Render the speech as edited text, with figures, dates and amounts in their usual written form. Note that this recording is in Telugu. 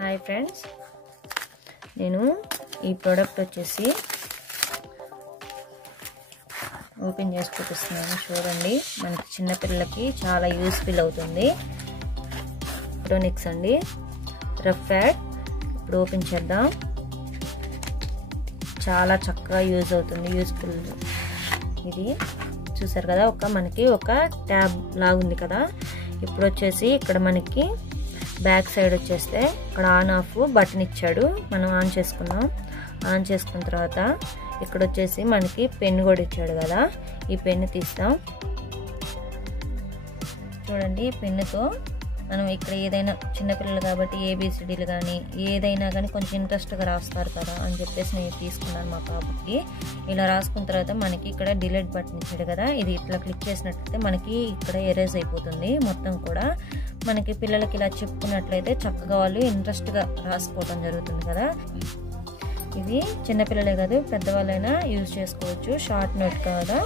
హాయ్ ఫ్రెండ్స్, నేను ఈ ప్రోడక్ట్ వచ్చేసి ఓపెన్ చేసి చూపిస్తున్నాను. చూడండి, మనకి చిన్నపిల్లలకి చాలా యూస్ఫుల్ అవుతుంది. పోర్ట్రోనిక్స్ అండి, రఫ్పాడ్. ఇప్పుడు ఓపెన్ చేద్దాం. చాలా చక్కగా యూజ్ అవుతుంది, యూస్ఫుల్. ఇది చూసారు కదా, మనకి ఒక ట్యాబ్ లాగుంది కదా. ఇప్పుడు వచ్చేసి ఇక్కడ మనకి బ్యాక్ సైడ్ వచ్చేస్తే ఇక్కడ ఆన్ ఆఫ్ బటన్ ఇచ్చాడు. మనం ఆన్ చేసుకున్నాం. ఆన్ చేసుకున్న తర్వాత ఇక్కడ వచ్చేసి మనకి పెన్ కూడా ఇచ్చాడు కదా. ఈ పెన్ను తీస్తాం. చూడండి, ఈ పెన్నుతో మనం ఇక్కడ ఏదైనా చిన్నపిల్లలు కాబట్టి ఏబిసిడీలు కానీ ఏదైనా కానీ కొంచెం ఇంట్రెస్ట్గా రాస్తారు కదా అని చెప్పేసి నేను తీసుకున్నాను మా పాపకి. ఇలా రాసుకున్న తర్వాత మనకి ఇక్కడ డిలీట్ బటన్ ఇచ్చాడు కదా. ఇది ఇట్లా క్లిక్ చేసినట్లయితే మనకి ఇక్కడ ఎరేజ్ అయిపోతుంది మొత్తం కూడా. మనకి పిల్లలకి ఇలా చెప్పుకున్నట్లయితే చక్కగా వాళ్ళు ఇంట్రెస్ట్గా రాసుకోవడం జరుగుతుంది కదా. ఇది చిన్నపిల్లలే కాదు, పెద్దవాళ్ళైనా యూజ్ చేసుకోవచ్చు. షార్ట్ నోట్ కదా.